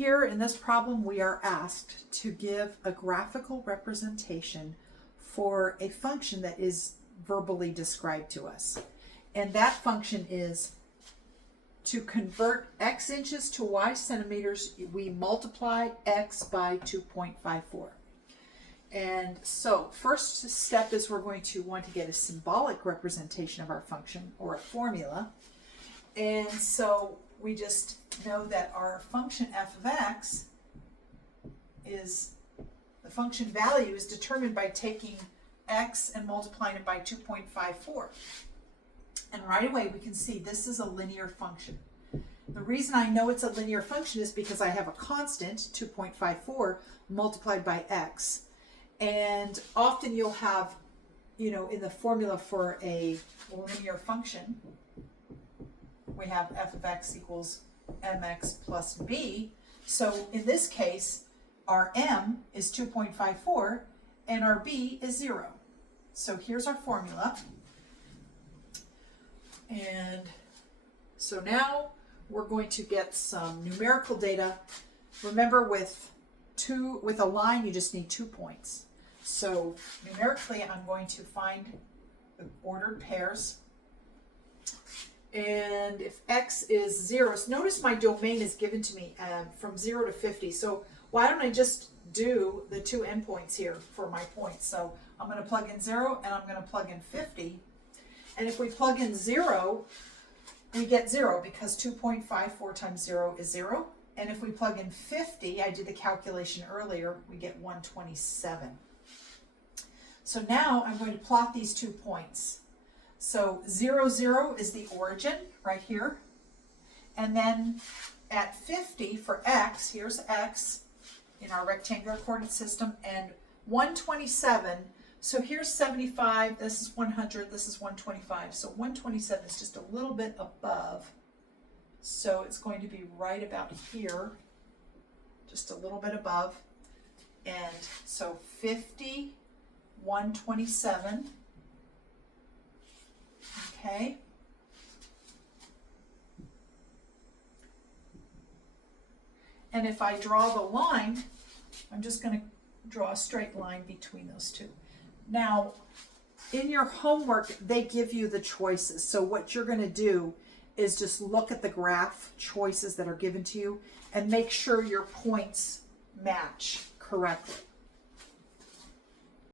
here in this problem, we are asked to give a graphical representation for a function that is verbally described to us. And that function is to convert x inches to y centimeters, we multiply x by 2.54. And so first step is we're going to want to get a symbolic representation of our function, or a formula. And so we just know that our function f of x is, the function value is determined by taking x and multiplying it by 2.54. And right away we can see this is a linear function. The reason I know it's a linear function is because I have a constant, 2.54, multiplied by x. And often you'll have, you know, in the formula for a linear function, we have f of x equals mx plus b. So in this case, our m is 2.54 and our b is 0. So here's our formula. And so now we're going to get some numerical data. Remember, with a line, you just need 2 points. So numerically, I'm going to find the ordered pairs. And if x is 0, so notice my domain is given to me from 0 to 50. So why don't I just do the 2 endpoints here for my points? So I'm going to plug in 0 and I'm going to plug in 50. And if we plug in 0, we get 0 because 2.54 times 0 is 0. And if we plug in 50, I did the calculation earlier, we get 127. So now I'm going to plot these 2 points. So 0, 0 is the origin right here. And then at 50 for x, here's x in our rectangular coordinate system, and 127. So here's 75, this is 100, this is 125. So 127 is just a little bit above. So it's going to be right about here, just a little bit above. And so 50, 127. Okay. And if I draw the line, I'm just going to draw a straight line between those two. Now, in your homework, they give you the choices. So what you're going to do is just look at the graph choices that are given to you and make sure your points match correctly.